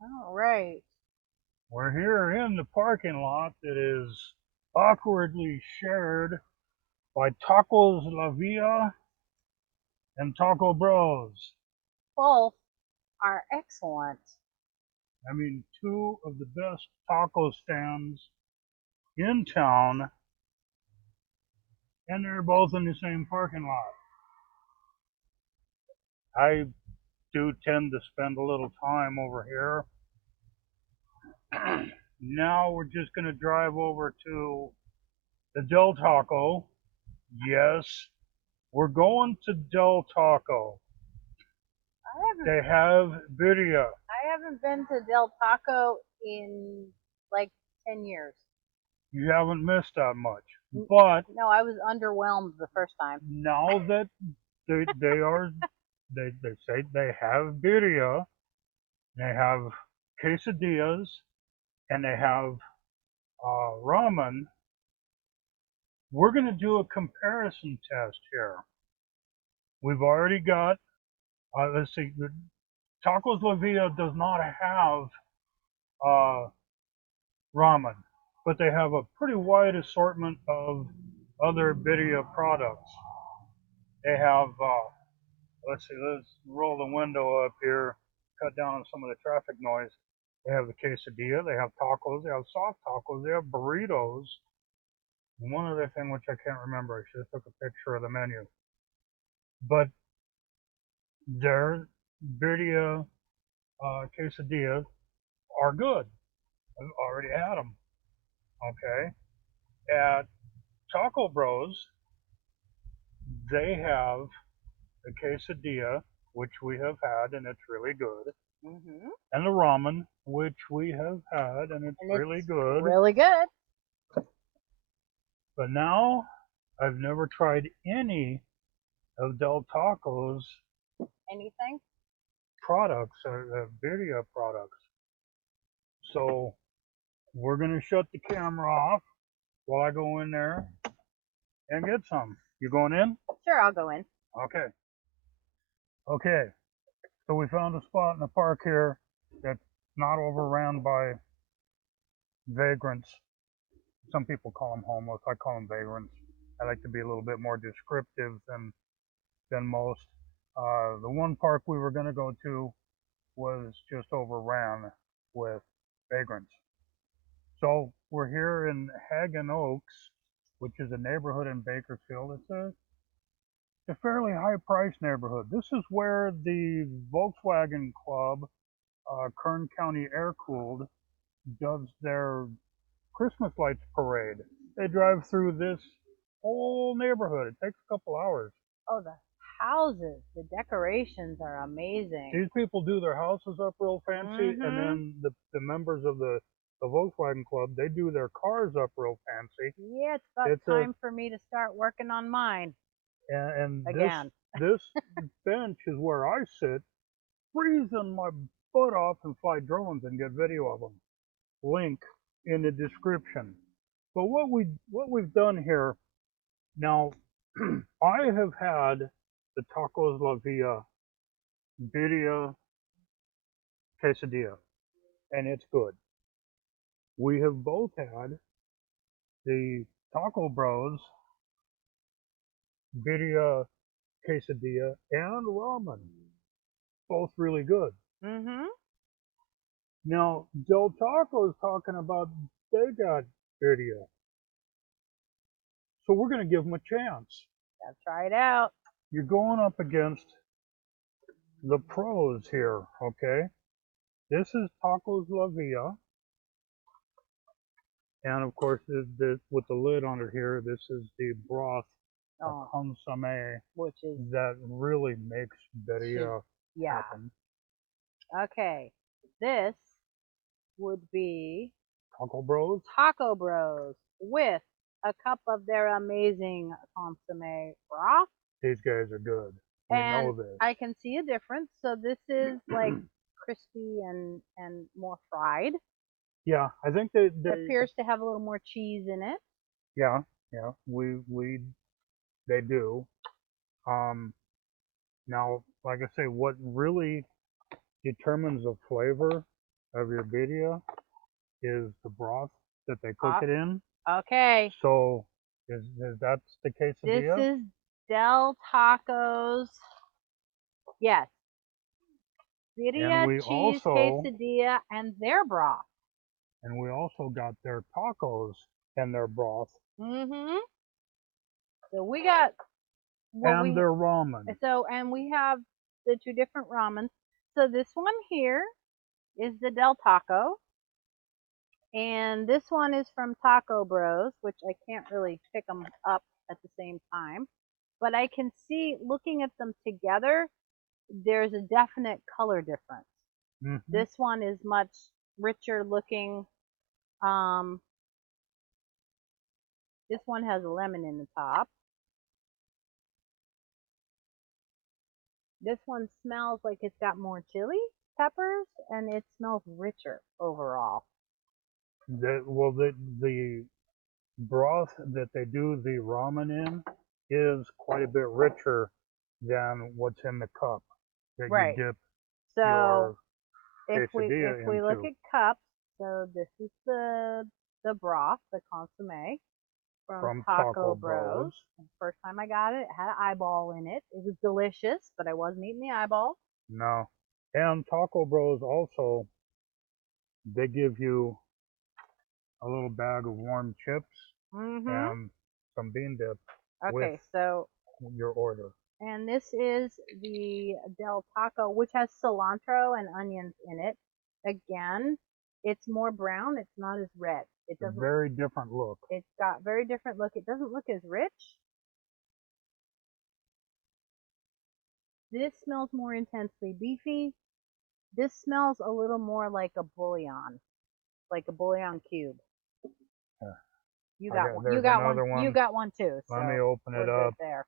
All right. We're here in the parking lot that is awkwardly shared by Tacos La Villa and Taco Bros. Both are excellent. I mean, two of the best taco stands in town, and they're both in the same parking lot. I do tend to spend a little time over here. Now we're just going to drive over to the Del Taco. Yes, we're going to Del Taco. I haven't They have birria. I haven't been to Del Taco in like 10 years. You haven't missed that much. But No, I was underwhelmed the first time. now that they are they say they have birria, they have quesadillas, and they have ramen. We're going to do a comparison test here. We've already got let's see, Tacos La Villa does not have uh, ramen, but they have a pretty wide assortment of other birria products. They have, let's see, let's roll the window up here, cut down on some of the traffic noise. They have the quesadilla, they have tacos, they have soft tacos, they have burritos. And one other thing which I can't remember, I should have took a picture of the menu. But their birria quesadillas are good. I've already had them. Okay. At Taco Bros, they have the quesadilla, which we have had, and it's really good, Hmm. and the ramen, which we have had, and it's And really it's good. really good. But now I've never tried any of Del Taco's Anything? products or the birria products. So we're gonna shut the camera off while I go in there and get some. You going in? Sure, I'll go in. Okay. Okay. So we found a spot in the park here that's not overrun by vagrants. Some people call them homeless. I call them vagrants. I like to be a little bit more descriptive than most. The one park we were going to go to was just overran with vagrants. So we're here in Hagen Oaks, which is a neighborhood in Bakersfield. It's a fairly high priced neighborhood. This is where the Volkswagen Club, Kern County Air Cooled, does their Christmas lights parade. They drive through this whole neighborhood. It takes a couple hours. Oh, the houses, the decorations are amazing. These people do their houses up real fancy, and Mm-hmm. then the members of the Volkswagen Club, they do their cars up real fancy. Yeah, it's about It's a time for me to start working on mine and again. this bench is where I sit, freezing my butt off and fly drones and get video of them. Link in the description. But what we've done here now, I have had the Tacos La Villa birria quesadilla, and it's good. We have both had the Taco Bros birria quesadilla and ramen, both really good. Mm-hmm. Now, Del Taco is talking about they got birria, so we're going to give them a chance. Gotta try it out. You're going up against the pros here, okay? This is Tacos La Villa, and of course, with the lid on it here, this is the broth, a Oh, consomme which is that really makes just, birria yeah. happen. Okay. This would be Taco Bros, Taco Bros with a cup of their amazing consomme broth. these guys are good. We And know this. I can see a difference. So this is like crispy and more fried. Yeah, I think It appears to have a little more cheese in it. yeah, yeah, we they do. Um, Now, like I say, what really determines the flavor of your birria is the broth that they cook Uh, it in. okay. So is that the This quesadilla? is Del Taco's. Yes. And Birria we cheese also quesadilla and their broth. got their tacos and their broth Mm-hmm. So we got what and we their ramen. and we have the two different ramens. So this one here is the Del Taco, and this one is from Taco Bros, which I can't really pick them up at the same time. But I can see, looking at them together, there's a definite color difference. Hmm. This one is much richer looking. Um, this one has a lemon in the top. This one smells like it's got more chili peppers, and it smells richer overall. The broth that they do the ramen in is quite a bit richer than what's in the cup that you Right. dip So your if quesadilla we look into at cups, so this is the broth, the consomme from from Taco Taco Bros. Bros. First time I got it, it had an eyeball in it. It was delicious, but I wasn't eating the eyeball. No. And Taco Bros also, they give you a little bag of warm chips Mm-hmm. and some bean dip with Okay, so your order. and this is the Del Taco, which has cilantro and onions in it. Again, it's more brown. It's not as red. It A doesn't. very different look. It's got very different look. It doesn't look as rich. This smells more intensely beefy. This smells a little more like a bouillon cube. Yeah. You I got got one. You there's got one. another You one. got one too. Let me So open we're it good up there.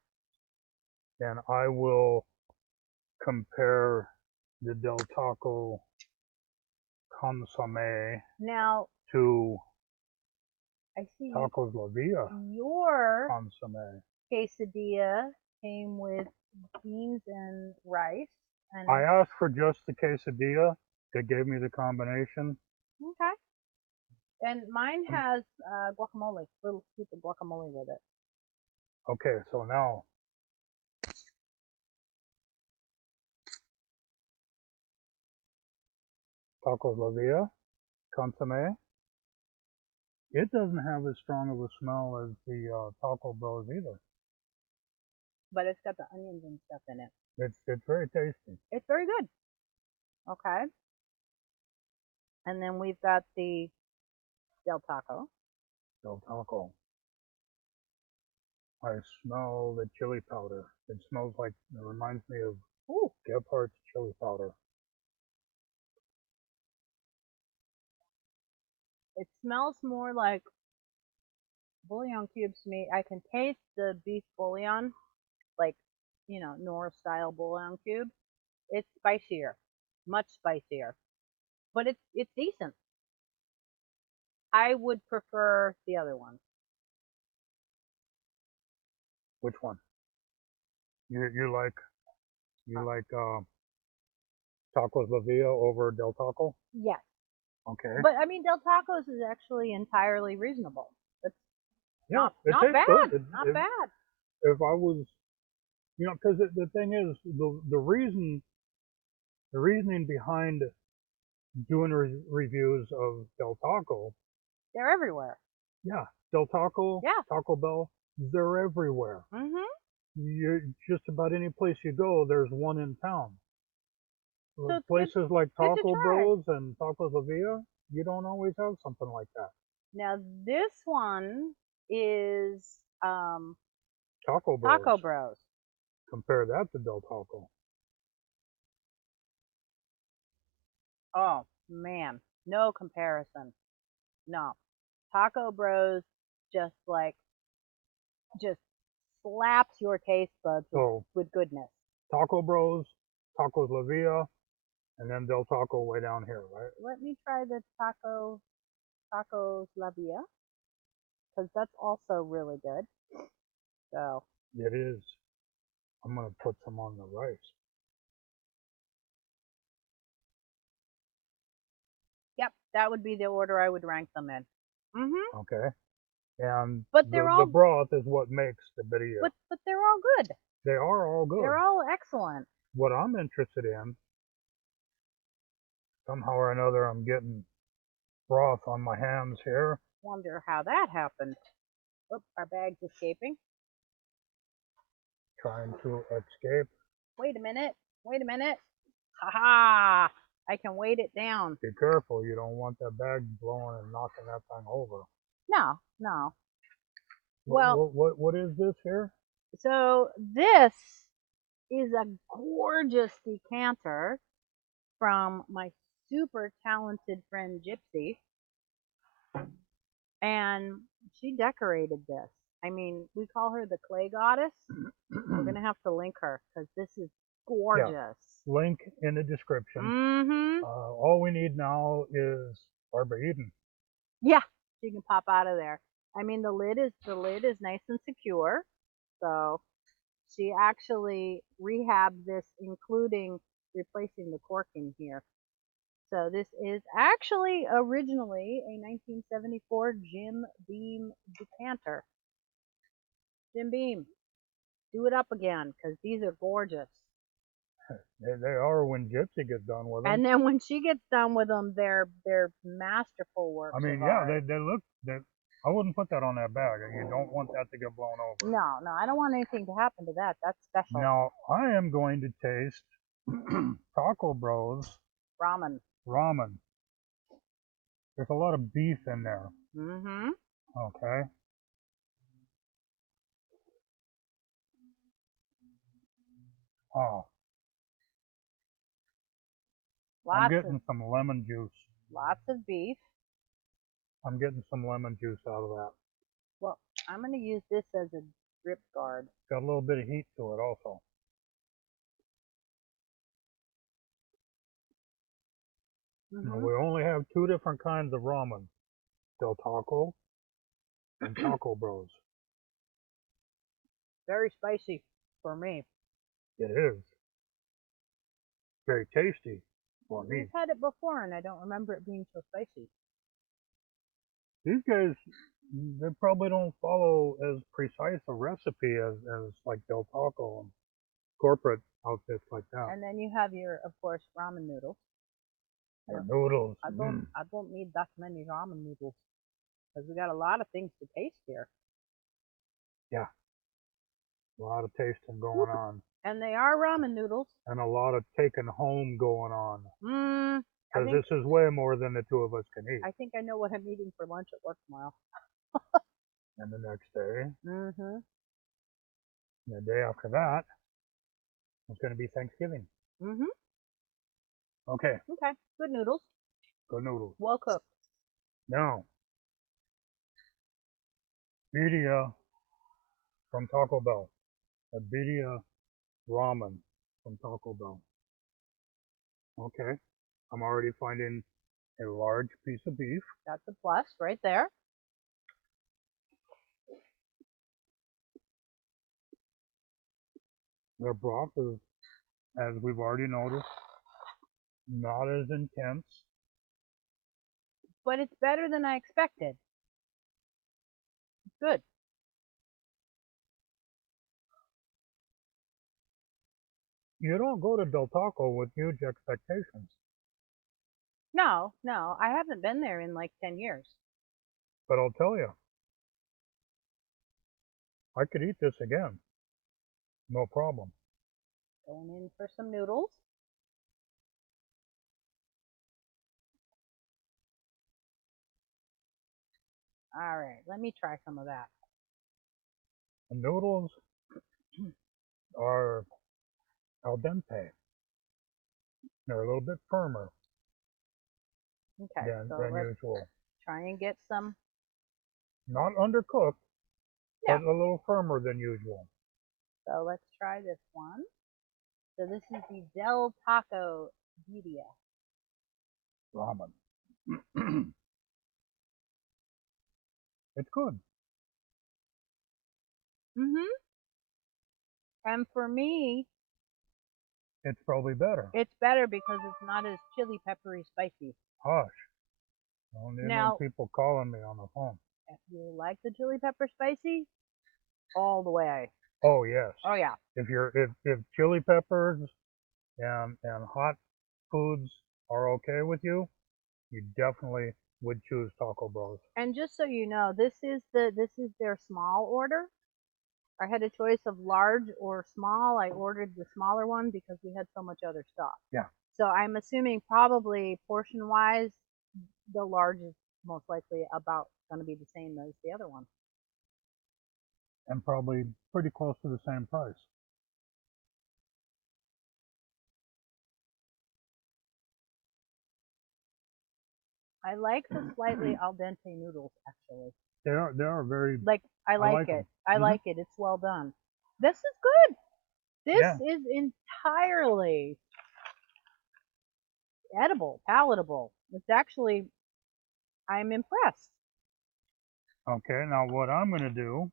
and I will compare the Del Taco consomme Now to I see Tacos La Villa your consomme. quesadilla came with beans and rice. And I asked for just the quesadilla. They gave me the combination. okay. And mine has guacamole, little scoop of guacamole with it. Okay, so now Tacos La Villa consomme. It doesn't have as strong of a smell as the Taco Bros either. But it's got the onions and stuff in it. It's very tasty. It's very good. Okay. And then we've got the Del Taco. Del Taco. I smell the chili powder. It smells like it reminds me of Ooh, Gephardt's chili powder. it smells more like bouillon cubes to me. I can taste the beef bouillon, like, Nora style bouillon cube. It's spicier, much spicier, but it's decent. I would prefer the other one. Which one? You like Tacos La Villa over Del Taco? Yes, Okay. but I mean Del Tacos is actually entirely reasonable. It's Yeah, it not tastes good. bad, not bad. If I was, because the thing is, the reasoning behind doing reviews of Del Taco, They're everywhere. yeah, Del Taco, Yeah. Taco Bell, they're everywhere. Mhm. You just about any place you go, there's one in town. So it's Places like good to Taco try. Bros and Tacos La Villa, you don't always have something like that. Now this one is Taco Bros. Taco Bros. Compare that to Del Taco. Oh man, no comparison. No, Taco Bros just like just slaps your taste buds So with goodness. Taco Bros, Tacos La Villa, and then Del Taco way down here, right? Let me try the tacos la via, because that's also really good. So It is. I'm gonna put some on the rice. that would be the order I would rank them in. Mhm. Okay. And But they're the all broth is what makes the birria. but they're all good. They are all good. They're all excellent. What I'm interested in, somehow or another, I'm getting broth on my hands here. Wonder how that happened. Oop, our bag's escaping. Trying to escape. Wait a minute. Wait a minute. Ha ha! I can weight it down. Be careful, you don't want that bag blowing and knocking that thing over. No, no. Well, What is this here? so this is a gorgeous decanter from my super talented friend Gypsy, and she decorated this. I mean, we call her the clay goddess. We're gonna have to link her because this is gorgeous. Yeah. Link in the description. Mm-hmm. All we need now is Barbara Eden. Yeah, she can pop out of there. I mean, the lid is nice and secure, so she actually rehabbed this, including replacing the corking here. So this is actually originally a 1974 Jim Beam decanter. Jim Beam, do it up again because these are gorgeous. They are when Gypsy gets done with them. And then when she gets done with them, they're masterful works. I mean, of yeah, art. they look. I wouldn't put that on that bag. You don't want that to get blown over. No, no, I don't want anything to happen to that. That's special. Now I am going to taste Taco Bros Ramen. ramen. There's a lot of beef in there. Mm-hmm. Okay. Oh, I'm getting some lemon juice. Lots of beef. I'm getting some lemon juice out of that. Well, I'm going to use this as a drip guard. Got a little bit of heat to it also. Now, we only have two different kinds of ramen. Del Taco and Taco Bros. Very spicy for me. It is. Very tasty for me. We've had it before and I don't remember it being so spicy. These guys, they probably don't follow as precise a recipe as like Del Taco and corporate outfits like that. And then you have your, of course, ramen noodles. The noodles. I don't need that many ramen noodles because we got a lot of things to taste here. Yeah. A lot of tasting going on. And they are ramen noodles. And a lot of taking home going on. Because this is way more than the two of us can eat. I think I know what I'm eating for lunch at work tomorrow. And the next day. Mm-hmm. And the day after that, it's going to be Thanksgiving. Mm-hmm. Okay. Okay. Good noodles. Good noodles. Well cooked. Now, birria from Taco Bell. A birria ramen from Taco Bell. Okay. I'm already finding a large piece of beef. That's a plus right there. Their broth is, as we've already noticed, not as intense. But it's better than I expected. Good. You don't go to Del Taco with huge expectations. No, no, I haven't been there in like 10 years. But I'll tell you, I could eat this again. No problem. Going in for some noodles. All right, let me try some of that. The noodles are al dente. They're a little bit firmer than usual. Try and get some. Not undercooked, but a little firmer than usual. So let's try this one. So this is the Del Taco Birria. Ramen. It's good. Mm-hmm. And for me, it's probably better. It's better because it's not as chili peppery spicy. Hush. Only them Now, people calling me on the phone. if you like the chili pepper spicy, all the way. Oh yes. Oh yeah. If chili peppers and hot foods are okay with you, you definitely would choose Taco Bros. And just so you know, this is their small order. I had a choice of large or small. I ordered the smaller one because we had so much other stuff. Yeah. So I'm assuming probably portion wise, the large is most likely about going to be the same as the other one. And probably pretty close to the same price. I like the slightly al dente noodles actually. They are very. Like I I like like it. them. I Hmm. like it. It's well done. This is good. This Yeah. is entirely edible, palatable. It's actually I'm impressed. Okay. Now what I'm gonna do?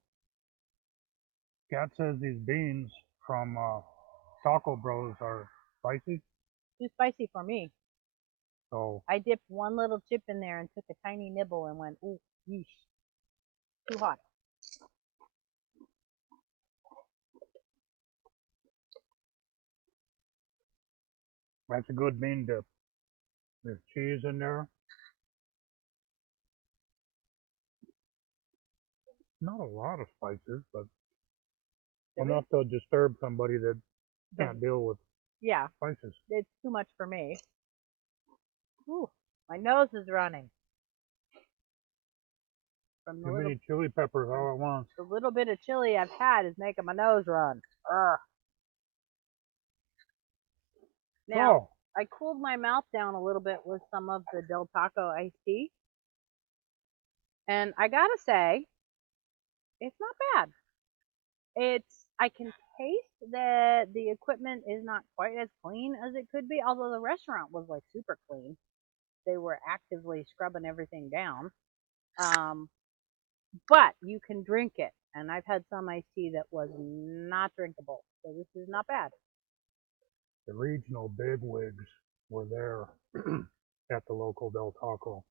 Kat says these beans from Taco Bros are spicy, Too spicy for me. so I dipped one little chip in there and took a tiny nibble and went, ooh, yeesh, too hot. that's a good bean dip. There's cheese in there. Not a lot of spices, but There enough is to disturb somebody that the can't deal with yeah, spices. it's too much for me. Ooh, my nose is running from Too many chili peppers all at once. the little bit of chili I've had is making my nose run. Urgh. Now So, I cooled my mouth down a little bit with some of the Del Taco iced tea, and I gotta say, it's not bad. It's I can taste that the equipment is not quite as clean as it could be, although the restaurant was like super clean. They were actively scrubbing everything down. Um, but you can drink it, and I've had some iced tea that was not drinkable, so this is not bad. the regional bigwigs were there at the local Del Taco.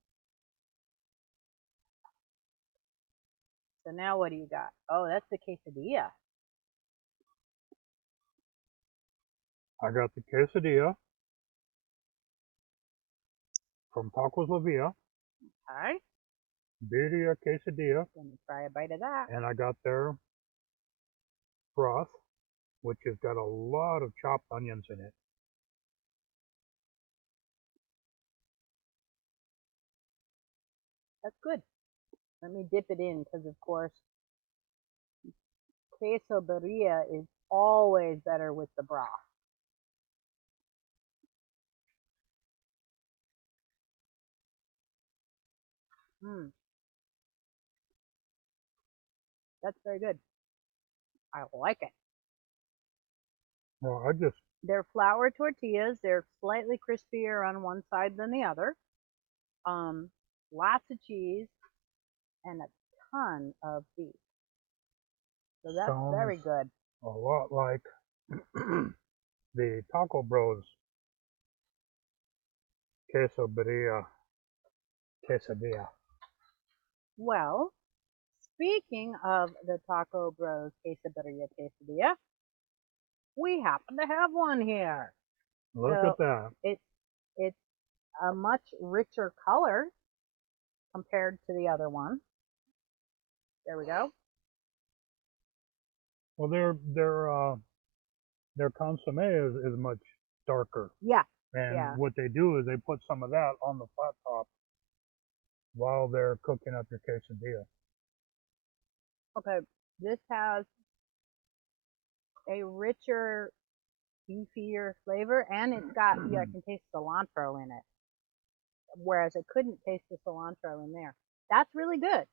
So now what do you got? Oh, that's the quesadilla. I got the quesadilla from Tacos La Villa, All right, birria quesadilla, let me try a bite of that. and I got their broth, which has got a lot of chopped onions in it. That's good. Let me dip it in because, of course, queso birria is always better with the broth. Mm, that's very good. I like it. Well, I just They're flour tortillas. They're slightly crispier on one side than the other. Um, Lots of cheese and a ton of beef. So that's sounds very good. a lot like the Taco Bros queso birria quesadilla. Well, speaking of the Taco Bros quesadilla quesadilla, we happen to have one here. Look So at that. it's it's a much richer color compared to the other one. There we go. Well, their consomme is much darker, Yeah, and yeah. what they do is they put some of that on the flat top while they're cooking up your quesadilla. Okay. This has a richer, beefier flavor, and it's got yeah, I can taste cilantro in it. Whereas I couldn't taste the cilantro in there. That's really good.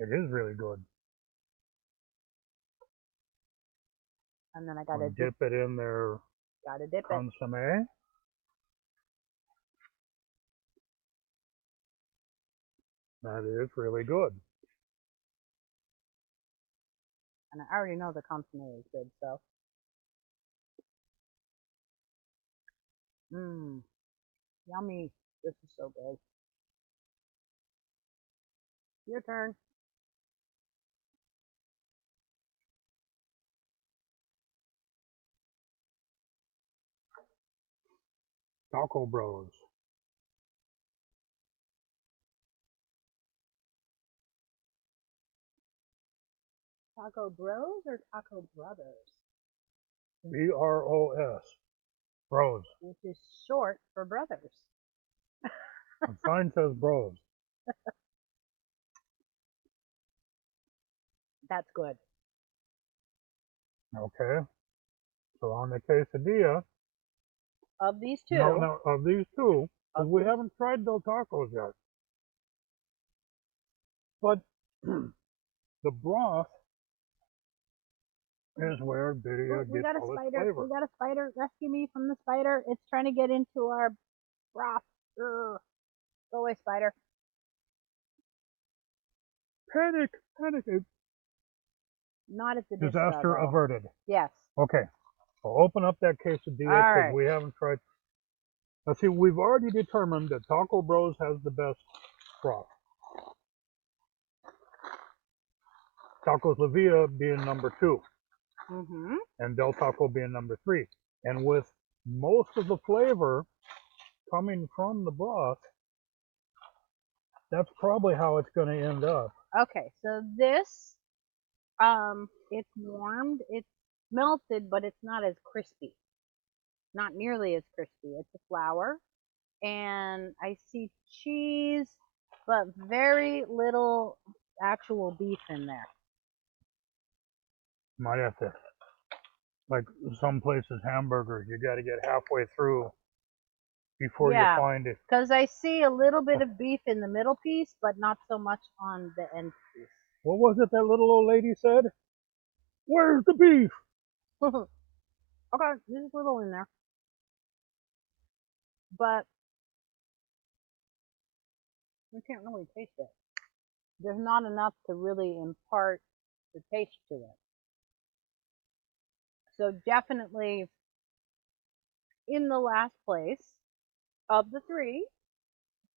It is really good. And then I We dip it in their gotta dip it. consomme. That is really good. And I already know the consomme is good, so. Mmm, yummy. This is so good. Your turn. Taco Bros. Taco Bros or Taco Brothers? BROS. Bros. Which is short for brothers. The sign says Bros. That's good. Okay. So on the quesadilla, Of these no, two, no, of these two, because of we these, haven't tried Del Tacos yet. But the broth is where birria we gets got a all its spider. flavor. We got a spider. Rescue me from the spider. It's trying to get into our broth. Ugh. Go away, spider. Panic, panic. Not at the dish Disaster level. averted. Yes. Okay. I'll open up that quesadilla All because right. we haven't tried. Let's see, we've already determined that Taco Bros has the best broth. Tacos La Villa being number 2, Mm-hmm. and Del Taco being number 3. And with most of the flavor coming from the broth, that's probably how it's going to end up. Okay, so this, it's warmed, it's melted, but it's not as crispy. Not nearly as crispy. It's a flour, and I see cheese, but very little actual beef in there. Might have to, like some places, hamburgers, you got to get halfway through before you Yeah, find it. because I see a little bit of beef in the middle piece, but not so much on the end piece. What was it that little old lady said? Where's the beef? Okay, there's a little in there, but you can't really taste it. There's not enough to really impart the taste to it. So definitely in the last place of the three,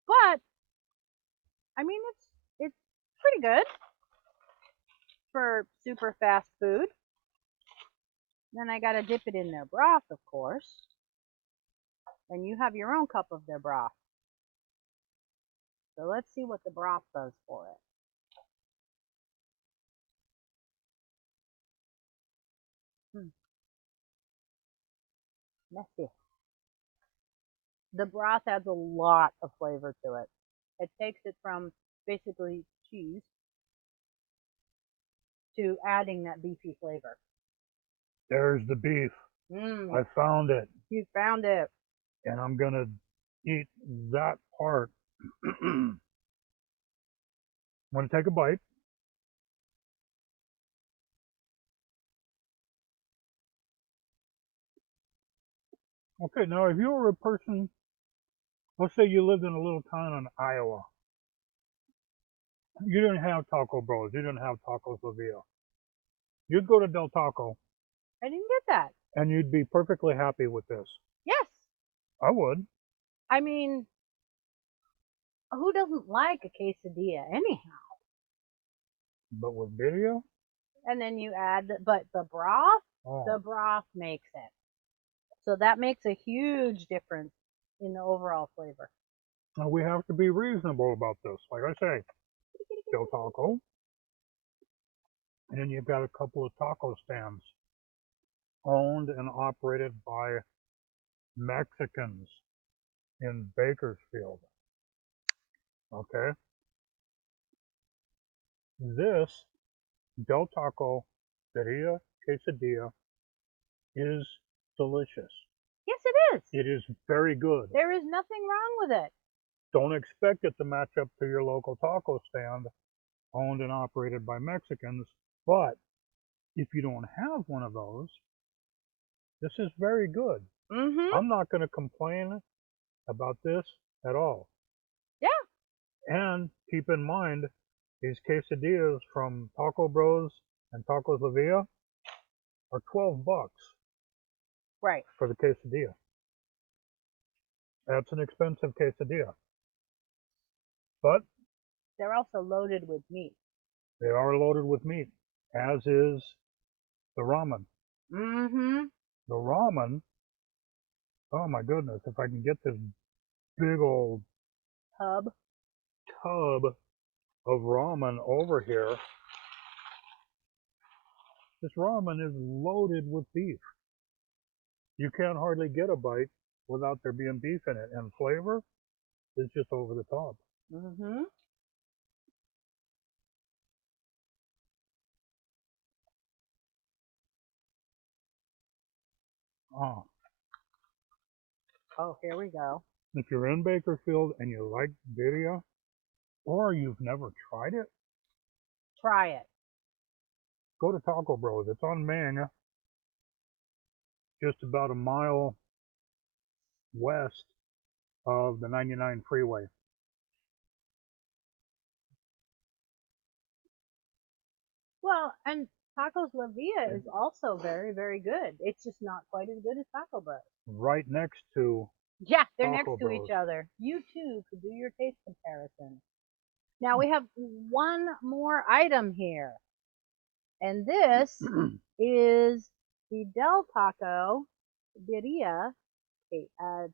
but I mean it's pretty good for super fast food. Then I gotta dip it in their broth, of course, and you have your own cup of their broth. So let's see what the broth does for it. Messy. The broth adds a lot of flavor to it. It takes it from basically cheese to adding that beefy flavor. There's the beef. I found it. You found it. And I'm going to eat that part. I'm going to take a bite. Okay, now if you were a person, let's say you lived in a little town in Iowa, you didn't have Taco Bros, you didn't have Tacos La Villa. You'd go to Del Taco I didn't get that. and you'd be perfectly happy with this. Yes. I would. I mean, who doesn't like a quesadilla anyhow? But with birria, And then you add, but oh, the broth makes it. So that makes a huge difference in the overall flavor. now we have to be reasonable about this. Like I say, Del Taco, and then you've got a couple of taco stands owned and operated by Mexicans in Bakersfield. Okay, this Del Taco Birria Quesadilla is delicious. Yes, it is. It is very good. There is nothing wrong with it. Don't expect it to match up to your local taco stand owned and operated by Mexicans, but if you don't have one of those, this is very good. Mm-hmm. I'm not going to complain about this at all. Yeah. And keep in mind, these quesadillas from Taco Bros and Tacos La Villa are $12 Right. for the quesadilla. That's an expensive quesadilla. But They're also loaded with meat. They are loaded with meat, as is the ramen. Mm-hmm. The ramen, oh my goodness, if I can get this big old Tub. tub of ramen over here, this ramen is loaded with beef. You can't hardly get a bite without there being beef in it, and flavor is just over the top. Mm-hmm. Oh, Oh, here we go. if you're in Bakersfield and you like birria, or you've never tried it, Try it. go to Taco Bros. It's on Main, just about a mile west of the 99 freeway. Well, and Tacos La Villa is also very, very good. It's just not quite as good as Taco Bros. Right next to Yeah, they're next Taco to each Bros. other. You too could do your taste comparison. Now we have one more item here, and this is the Del Taco Birria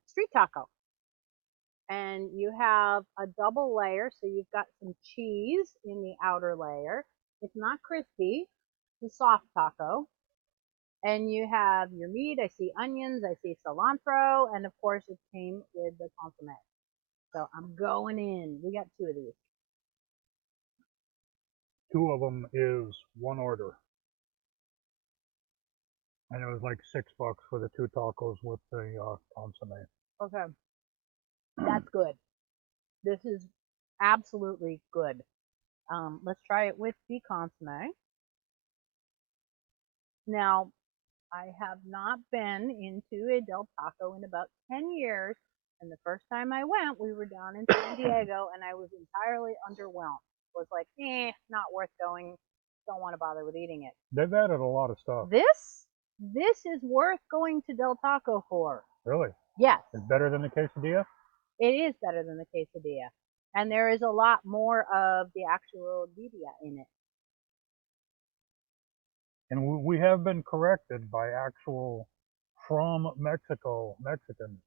street taco. And you have a double layer, so you've got some cheese in the outer layer. It's not crispy, it's a soft taco. And you have your meat. I see onions, I see cilantro, and of course it came with the consomme. So I'm going in. We got two of these. Two of them is one order, and it was like $6 for the two tacos with the consomme. Okay, that's good. This is absolutely good. Let's try it with the consomme. Now, I have not been into a Del Taco in about 10 years. And the first time I went, we were down in San Diego and I was entirely underwhelmed. Was like, not worth going. Don't want to bother with eating it. They've added a lot of stuff. This is worth going to Del Taco for. Really? Yes. It's better than the quesadilla? It is better than the quesadilla. And there is a lot more of the actual birria in it. And we have been corrected by actual from Mexico Mexicans.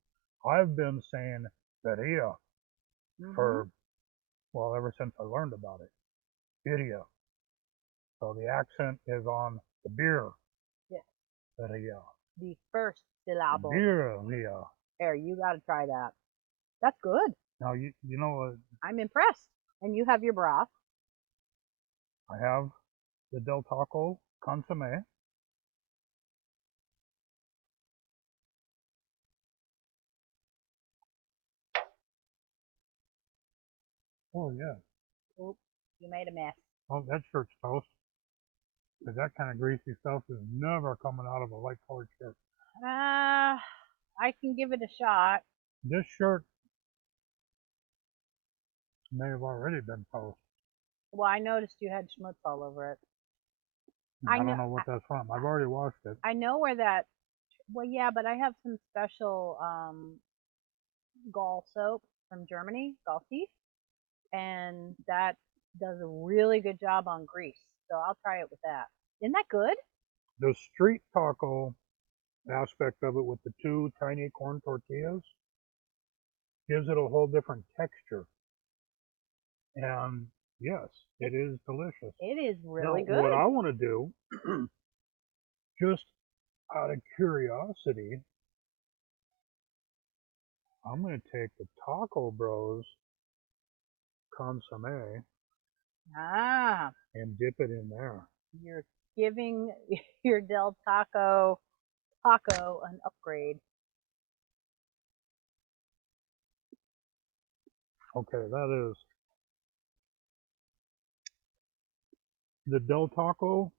I've been saying birria for, well, ever since I learned about it. Birria. So the accent is on the beer. Yeah. Birria. The first syllable. Birria. There, you got to try that. That's good. Now, you know, I'm impressed. And you have your broth. I have the Del Taco consomme. Oh, yeah. Oops, you made a mess. Oh, that shirt's toast. Because that kind of greasy stuff is never coming out of a light colored shirt. I can give it a shot. This shirt may have already been toast. Well, I noticed you had schmutz all over it. I don't know what that's from. I've already washed it. I know where that. Well, yeah, but I have some special gall soap from Germany, gall teeth, and that does a really good job on grease. So I'll try it with that. Isn't that good? The street taco aspect of it with the two tiny corn tortillas gives it a whole different texture. And yes, it is delicious. It is really now, good. What I want to do, just out of curiosity, I'm going to take the Taco Bros consomme and dip it in there. You're giving your Del Taco an upgrade. Okay, that is the Del Taco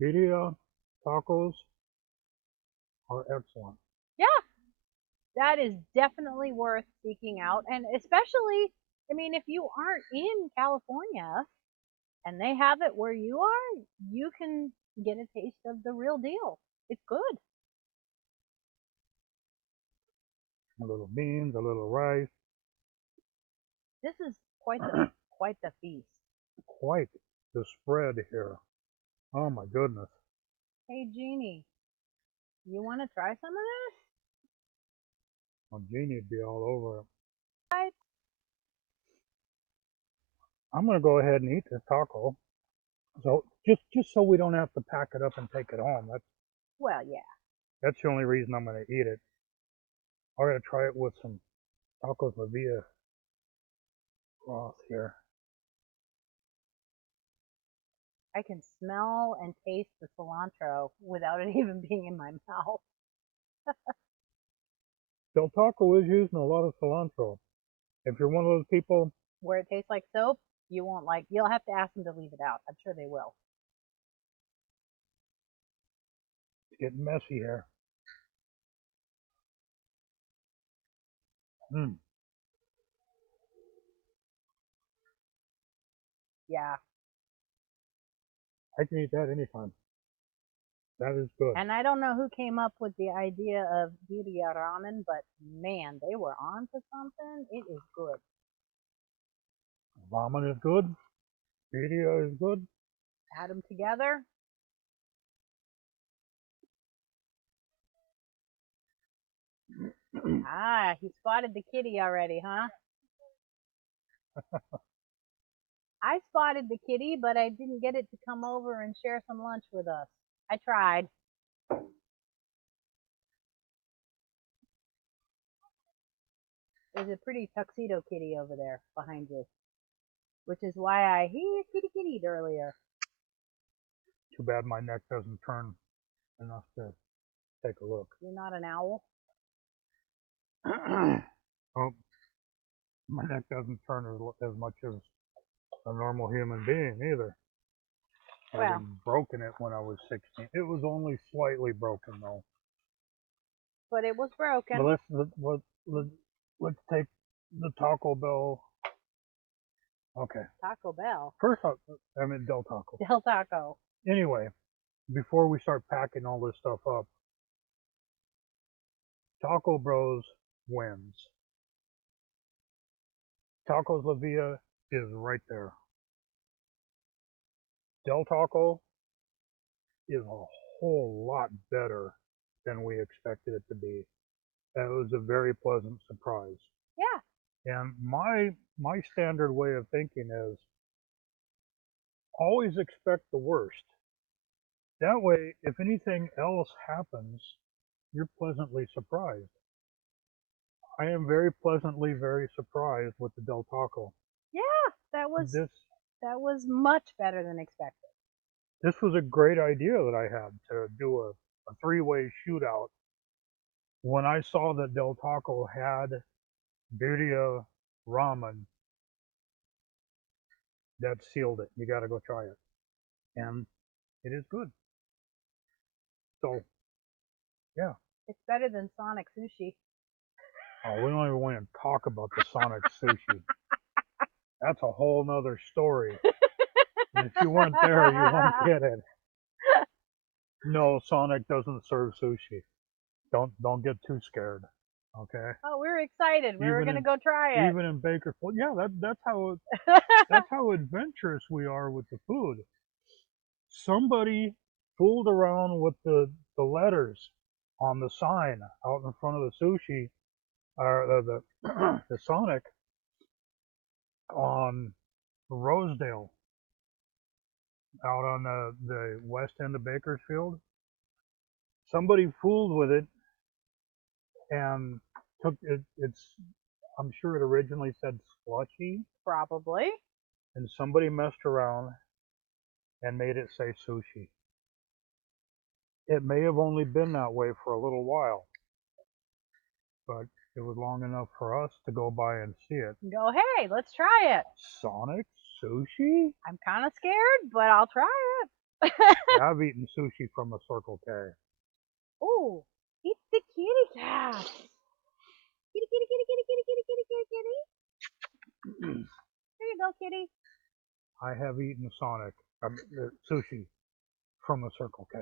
Birria tacos are excellent. Yeah, that is definitely worth seeking out. And especially, I mean, if you aren't in California and they have it where you are, you can get a taste of the real deal. It's good. A little beans, a little rice. This is Quite the feast. Quite the spread here. Oh my goodness. Hey, Jeannie, you want to try some of this? Well, Jeannie'd be all over it. Right. I'm gonna go ahead and eat this taco. So just so we don't have to pack it up and take it home. Well, yeah. That's the only reason I'm gonna eat it. I gotta try it with some tacos la via broth here. I can smell and taste the cilantro without it even being in my mouth. Del Taco is using a lot of cilantro. If you're one of those people, Where it tastes like soap, you won't like. You'll have to ask them to leave it out. I'm sure they will. it's getting messy here. Mm, Yeah. I can eat that anytime. That is good. And I don't know who came up with the idea of birria ramen, but man, they were on to something. It is good. Ramen is good. Birria is good. Add them together. Ah, he spotted the kitty already, huh? I spotted the kitty, but I didn't get it to come over and share some lunch with us. I tried. There's a pretty tuxedo kitty over there behind you, which is why I hear kitty kitty earlier. Too bad my neck doesn't turn enough to take a look. You're not an owl? Oh, my neck doesn't turn as much as a normal human being either. Well, Having broken it when I was 16. It was only slightly broken though. but it was But broken. let's take the Taco Bell. Okay. Taco Bell. First, I mean Del Taco. Del Taco. Anyway, before we start packing all this stuff up, Taco Bros wins. Tacos La Villa is right there. Del Taco is a whole lot better than we expected it to be. That was a very pleasant surprise. Yeah. And my standard way of thinking is always expect the worst. That way, if anything else happens, you're pleasantly surprised. I am very pleasantly very surprised with the Del Taco. Yeah, This that was much better than expected. this was a great idea that I had to do a three-way shootout. When I saw that Del Taco had birria ramen, that sealed it. You got to go try it, and it is good. So yeah. It's better than Sonic Sushi. Oh, we don't even want to talk about the Sonic sushi. That's a whole nother story. And if you weren't there, you won't get it. No, Sonic doesn't serve sushi. Don't get too scared. Okay. Oh, we were excited. We were Even gonna in go try it. even in Bakersfield, yeah, that's how adventurous we are with the food. Somebody fooled around with the letters on the sign out in front of the sushi or the Sonic on Rosedale out on the west end of Bakersfield. Somebody fooled with it and took it. I'm sure it originally said slushy, Probably. and somebody messed around and made it say sushi. It may have only been that way for a little while, but it was long enough for us to go by and see it. Go, hey, let's try it. Sonic sushi? I'm kind of scared, but I'll try it. Yeah, I've eaten sushi from a Circle K. Ooh, it's the kitty cat. Kitty, kitty, kitty, kitty, kitty, kitty, kitty, kitty, kitty. Here you go, kitty. I have eaten Sonic sushi from a Circle K.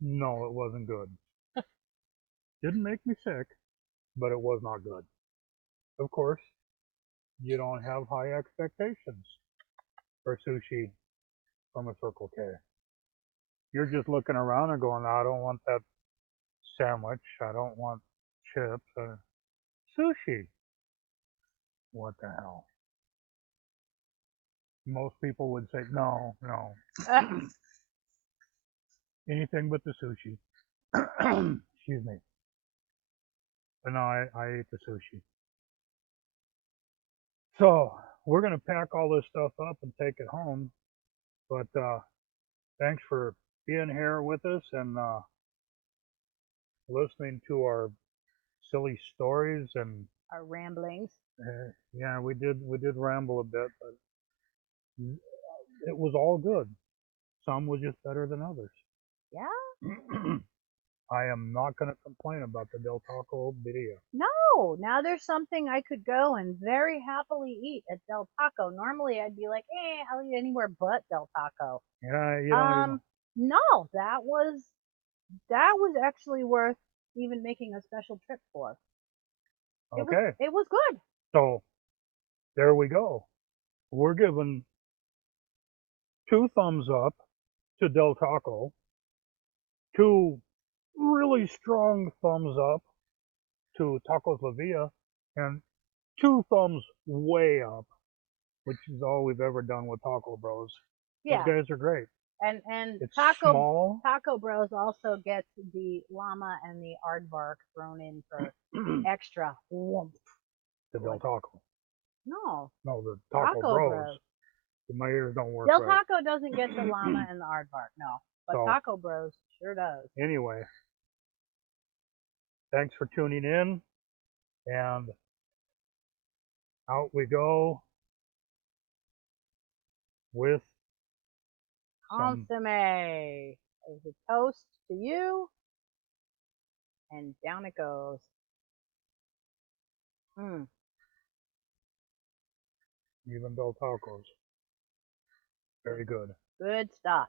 No, it wasn't good. Didn't make me sick, but it was not good. of course, you don't have high expectations for sushi from a Circle K. You're just looking around and going, I don't want that sandwich. I don't want chips. Sushi. What the hell? Most people would say, no, no, anything but the sushi. Excuse me. But no, I ate the sushi. So we're gonna pack all this stuff up and take it home. But thanks for being here with us and listening to our silly stories and Our ramblings. yeah, we did ramble a bit, but it was all good. Some was just better than others. Yeah. I am not going to complain about the Del Taco video. No, now there's something I could go and very happily eat at Del Taco. Normally I'd be like, I'll eat anywhere but Del Taco. Yeah, No, that was actually worth even making a special trip for. okay. It was good. So there we go. We're giving two thumbs up to Del Taco, two really strong thumbs up to Tacos La Villa, and two thumbs way up, which is all we've ever done with Taco Bros. Those Yeah. guys are great. And It's Taco small. Taco Bros also gets the llama and the aardvark thrown in for The extra woomph. Del Taco. No, No, the Taco Taco Bros. Bros. My ears don't work Del right. Taco doesn't get the llama and the aardvark, no. But So Taco Bros sure does. anyway, thanks for tuning in, and out we go with some. Consomme. As a toast to you, and down it goes. Mm, Even Del Tacos. Very good. good stuff.